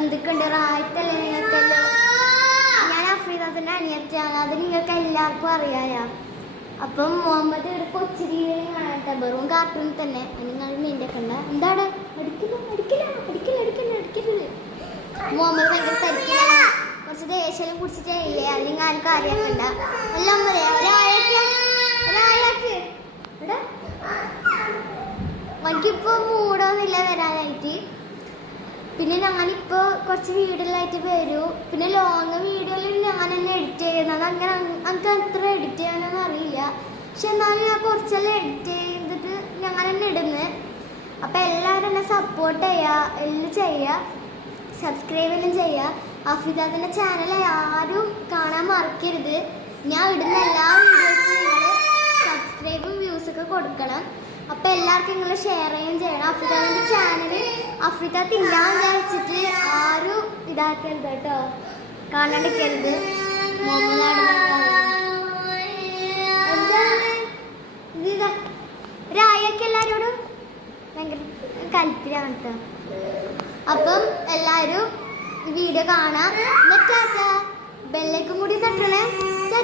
എന്തൊക്കെയുണ്ട് റായത്തല്ലേ നിങ്ങൾക്കല്ലോ. ഞാൻ അഫ്രീദാത്തിന്റെ അനിയത്തിയാണ്, അത് നിങ്ങൾക്ക് എല്ലാവർക്കും അറിയാം. അപ്പം മുഹമ്മദ് ഇവിടെ കൊച്ചു രീതിയിൽ കാണാട്ടെ, വെറും കാർട്ടൂൺ തന്നെ. നിങ്ങൾ നിന്റെ കണ്ട എന്താണ് അടിക്കരുത്. മുഹമ്മദ് ഭയങ്കര തരിക്കില്ല, കുറച്ച് ദേഷ്യം കുടിച്ചിട്ടേ ഇല്ലേ, അത് നിങ്ങൾ ആർക്കും അറിയാക്കണ്ട. എല്ലാം എനിക്കിപ്പോ മൂടൊന്നുമില്ല വരാനായിട്ട്. പിന്നെ ഞാനിപ്പോ കുറച്ച് വീഡിയോയിലായിട്ട് വരൂ. പിന്നെ ലോങ് വീഡിയോയിൽ ഞാൻ തന്നെ എഡിറ്റ് ചെയ്യുന്നത്. അങ്ങനെ എനിക്ക് അത്ര എഡിറ്റ് ചെയ്യാനൊന്നും അറിയില്ല, പക്ഷെ എന്നാലും ഞാൻ കുറച്ചെല്ലാം എഡിറ്റ് ചെയ്തിട്ട് ഞാൻ തന്നെ ഇടുന്നത്. അപ്പം എല്ലാവരും എന്നെ സപ്പോർട്ട് ചെയ്യുക, എല്ലാം ചെയ്യുക, സബ്സ്ക്രൈബ് എല്ലാം ചെയ്യുക. അഫ്രീദാത്തിന്റെ ചാനൽ ആരും കാണാൻ മറക്കരുത്. ഞാൻ ഇടുന്ന എല്ലാ വീഡിയോസും നിങ്ങൾ സബ്സ്ക്രൈബും വ്യൂസൊക്കെ കൊടുക്കണം. അപ്പം എല്ലാവർക്കും നിങ്ങൾ ഷെയർ ചെയ്യണം. അഫ്രീദാത്തിന്റെ ചാനൽ അഫ്രീദാത്ത് ഇല്ലാന്ന് വിചാരിച്ചിട്ട് ആരും ഇതാക്കരുത് കേട്ടോ, കാണാണ്ടിരിക്കരുത്. രായൊക്കെ എല്ലാവരോടും ഭയങ്കര കൽപ്പിലാണ് കേട്ടോ. അപ്പം എല്ലാവരും വീഡിയോ കാണാം. എന്നിട്ടാ ബെല്ലേക്കും കൂടി തട്ടണേ.